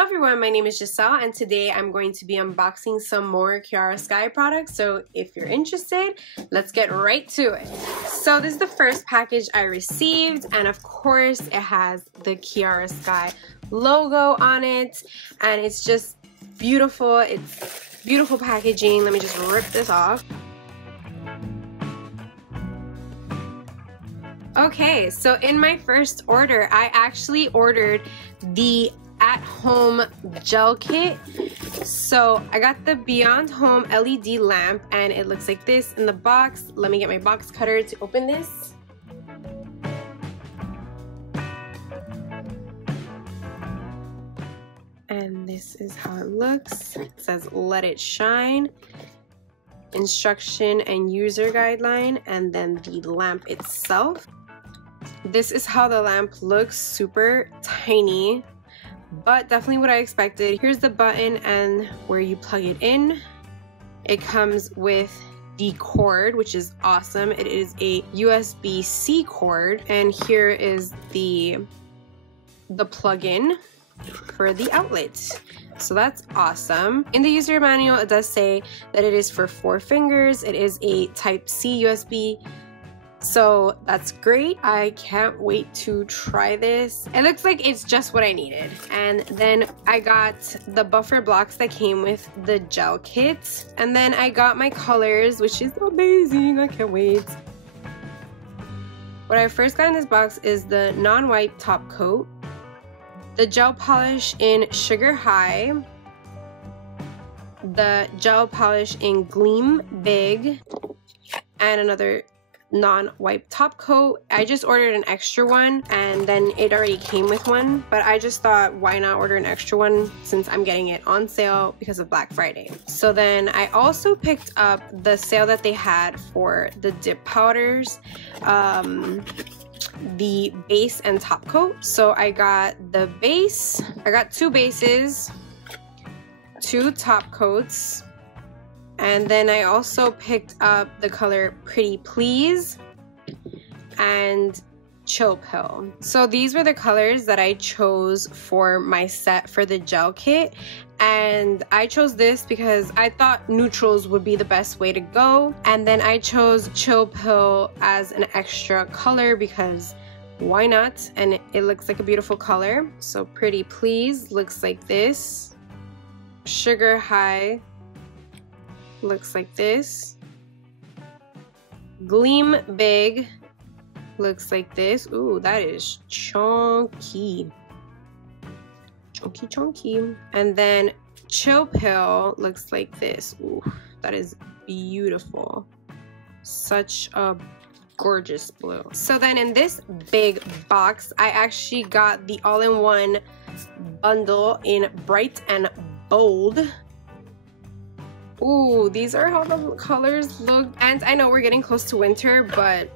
Hello everyone, my name is Gissel and today I'm going to be unboxing some more Kiara Sky products. So if you're interested, let's get right to it. So this is the first package I received, and of course it has the Kiara Sky logo on it, and it's just beautiful. It's beautiful packaging. Let me just rip this off. Okay, so in my first order, I actually ordered the at-home gel kit. So I got the Beyond Home LED lamp, and it looks like this in the box. Let me get my box cutter to open this. And this is how it looks. It says "Let It Shine," instruction and user guideline, and then the lamp itself. This is how the lamp looks, super tiny, but definitely what I expected. Here's the button and where you plug it in. It comes with the cord, which is awesome. It is a USB-C cord, and here is the plug-in for the outlet. So that's awesome. In the user manual, it does say that it is for 4 fingers. It is a Type-C USB. So that's great. I can't wait to try this. It looks like it's just what I needed. And then I got the buffer blocks that came with the gel kit. And then I got my colors, which is amazing. I can't wait. What I first got in this box is the non-wipe top coat, the gel polish in Sugar High, the gel polish in Gleam Big, and another non-wipe top coat. I just ordered an extra one and then it already came with one, but I just thought, why not order an extra one since I'm getting it on sale because of Black Friday. So then I also picked up the sale that they had for the dip powders, the base and top coat. So I got the base, I got 2 bases, 2 top coats, and then I also picked up the color Pretty Please and Chill Pill. So these were the colors that I chose for my set for the gel kit, and I chose this because I thought neutrals would be the best way to go, and then I chose Chill Pill as an extra color because why not? And it looks like a beautiful color. So Pretty Please looks like this. Sugar High looks like this. Gleam Big looks like this. Ooh, that is chunky. Chunky. And then Chill Pill looks like this. Ooh, that is beautiful. Such a gorgeous blue. So then in this big box, I actually got the all-in-one bundle in Bright and Bold. Ooh, these are how the colors look. And I know we're getting close to winter, but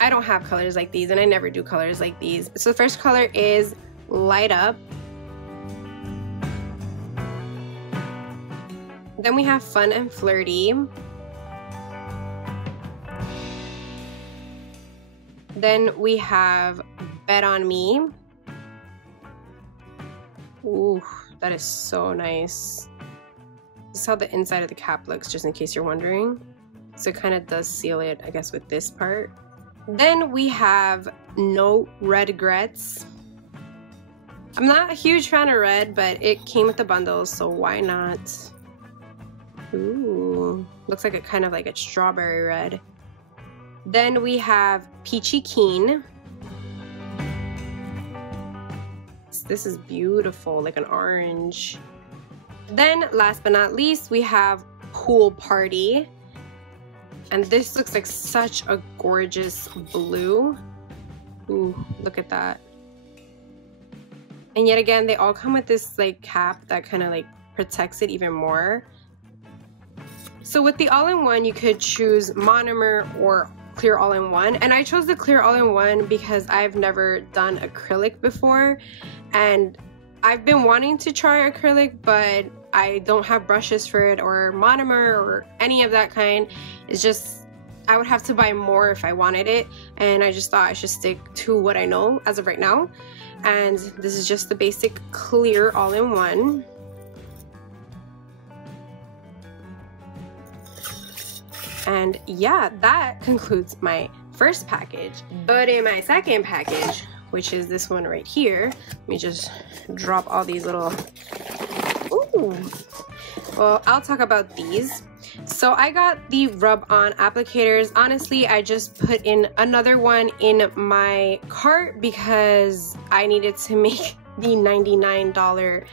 I don't have colors like these, and I never do colors like these. So the first color is Light Up. Then we have Fun and Flirty. Then we have Bet on Me. Ooh, that is so nice. This is how the inside of the cap looks, just in case you're wondering. So it kind of does seal it, I guess, with this part. Then we have No Regrets. I'm not a huge fan of red, but it came with the bundle, so why not? Ooh, looks like kind of like a strawberry red. Then we have Peachy Keen. This is beautiful, like an orange. Then last but not least, we have Pool Party. And this looks like such a gorgeous blue. Ooh, look at that. And yet again, they all come with this like cap that kind of like protects it even more. So with the all-in-one, you could choose monomer or clear all-in-one, and I chose the clear all-in-one because I've never done acrylic before, and I've been wanting to try acrylic, but I don't have brushes for it or monomer or any of that kind. It's just I would have to buy more if I wanted it, and I just thought I should stick to what I know as of right now. And this is just the basic clear all-in-one. And yeah, that concludes my first package. But in my second package, which is this one right here, let me just drop all these little, ooh. Well, I'll talk about these. So I got the rub-on applicators. Honestly, I just put in another one in my cart because I needed to make the $99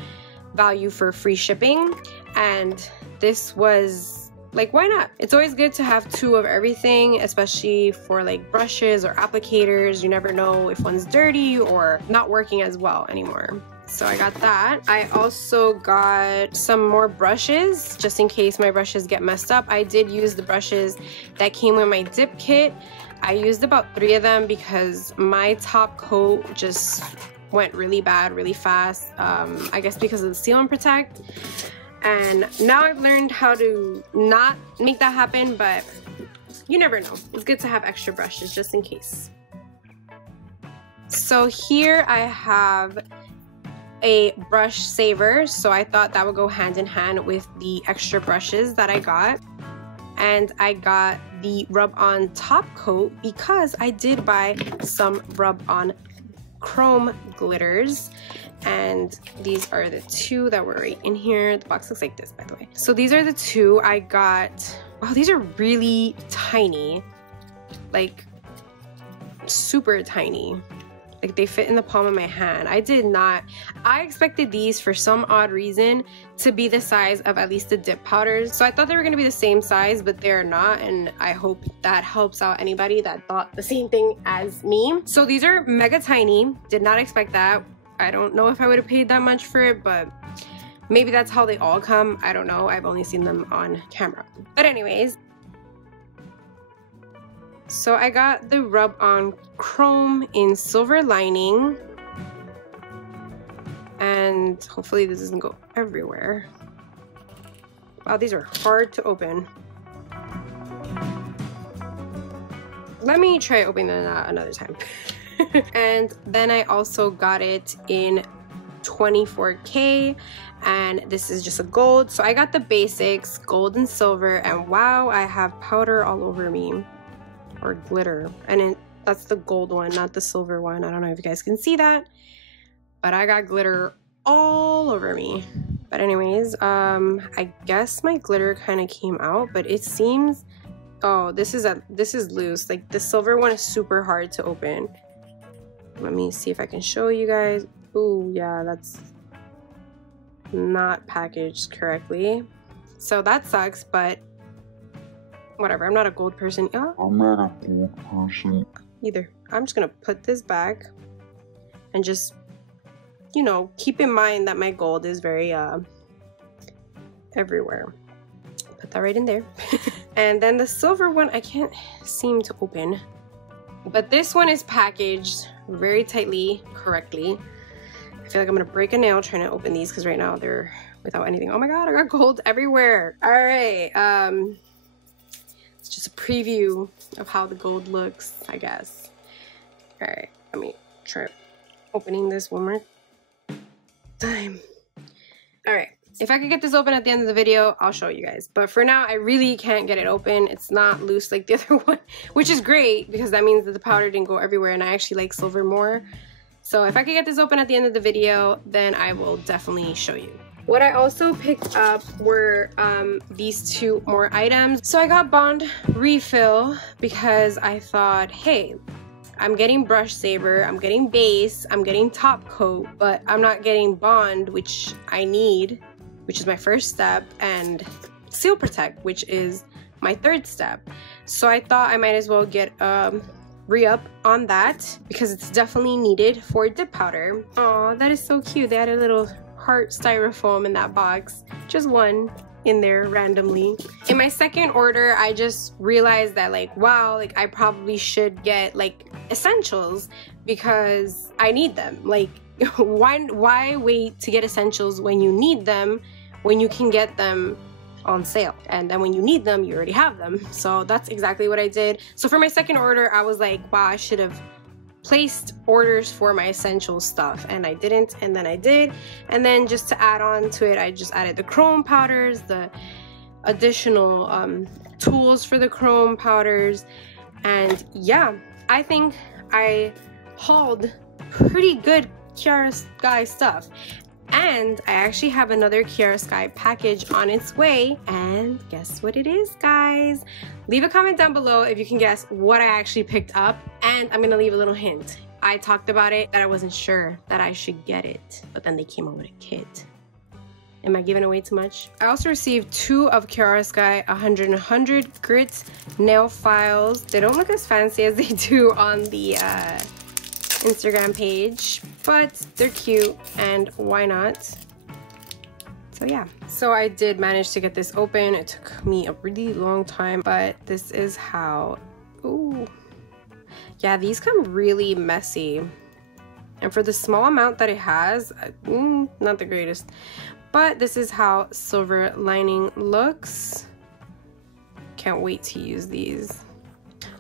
value for free shipping. And this was like, why not? It's always good to have two of everything, especially for like brushes or applicators. You never know if one's dirty or not working as well anymore. So I got that. I also got some more brushes just in case my brushes get messed up. I did use the brushes that came with my dip kit. I used about 3 of them because my top coat just went really bad really fast. I guess because of the seal and protect. And now I've learned how to not make that happen, but you never know. It's good to have extra brushes just in case. So here I have a brush saver, so I thought that would go hand in hand with the extra brushes that I got. And I got the rub-on top coat because I did buy some rub-on chrome glitters, and these are the 2 that were right in here. The box looks like this, by the way. So these are the 2 I got. Oh, these are really tiny, like super tiny. Like they fit in the palm of my hand. I expected these for some odd reason to be the size of at least the dip powders. So I thought they were gonna be the same size, but they're not. And I hope that helps out anybody that thought the same thing as me. So these are mega tiny. Did not expect that. I don't know if I would have paid that much for it, but maybe that's how they all come. I don't know. I've only seen them on camera. But anyways, so I got the rub-on chrome in silver lining, and hopefully this doesn't go everywhere. Wow, these are hard to open. Let me try opening them another time. And then I also got it in 24K, and this is just a gold. So I got the basics, gold and silver, and wow, I have powder all over me. Or glitter, and that's the gold one, not the silver one. I don't know if you guys can see that, but I got glitter all over me. But anyways, I guess my glitter kind of came out, but it seems, oh, this is loose. Like the silver one is super hard to open. Let me see if I can show you guys. Oh yeah, that's not packaged correctly, so that sucks, but whatever. I'm not a gold person. I'm not a gold person either. I'm just gonna put this back and just, you know, keep in mind that my gold is very everywhere. Put that right in there. And then the silver one I can't seem to open, but this one is packaged very tightly, correctly. I feel like I'm gonna break a nail trying to open these because right now they're without anything. Oh my god, I got gold everywhere. All right, just a preview of how the gold looks, I guess. All right, let me try opening this one more time. All right, if I could get this open at the end of the video, I'll show you guys. But for now, I really can't get it open. It's not loose like the other one, which is great because that means that the powder didn't go everywhere, and I actually like silver more. So if I could get this open at the end of the video, then I will definitely show you. What I also picked up were these 2 more items. So I got Bond Refill because I thought, hey, I'm getting brush saver, I'm getting base, I'm getting top coat, but I'm not getting Bond, which I need, which is my first step, and seal protect, which is my 3rd step. So I thought I might as well get re-up on that because it's definitely needed for dip powder. Aw, that is so cute. They had a little heart styrofoam in that box, just one in there randomly. In my second order, I just realized that like, wow, like I probably should get like essentials because I need them. Like why wait to get essentials when you need them, when you can get them on sale, and then when you need them you already have them. So that's exactly what I did. So for my second order, I was like, wow, I should have placed orders for my essential stuff, and I didn't, and then I did. And then just to add on to it, I just added the chrome powders, the additional tools for the chrome powders. And yeah, I think I hauled pretty good Kiara Sky stuff. And I actually have another Kiara Sky package on its way, and guess what it is, guys? Leave a comment down below if you can guess what I actually picked up, and I'm gonna leave a little hint. I talked about it that I wasn't sure that I should get it, but then they came out with a kit. Am I giving away too much? I also received 2 of Kiara Sky 100 grit nail files. They don't look as fancy as they do on the Instagram page, but they're cute, and why not? So yeah, so I did manage to get this open. It took me a really long time, but this is how. Ooh, yeah, these come really messy, and for the small amount that it has, not the greatest. But this is how silver lining looks. Can't wait to use these.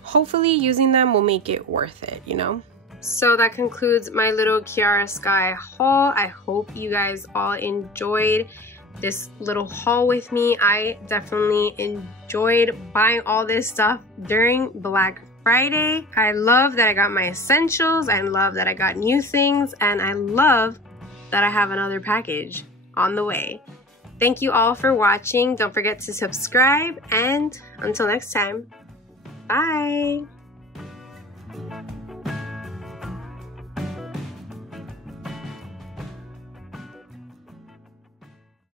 Hopefully using them will make it worth it, you know? So that concludes my little Kiara Sky haul. I hope you guys all enjoyed this little haul with me. I definitely enjoyed buying all this stuff during Black Friday. I love that I got my essentials. I love that I got new things, and I love that I have another package on the way. Thank you all for watching. Don't forget to subscribe, and until next time, bye.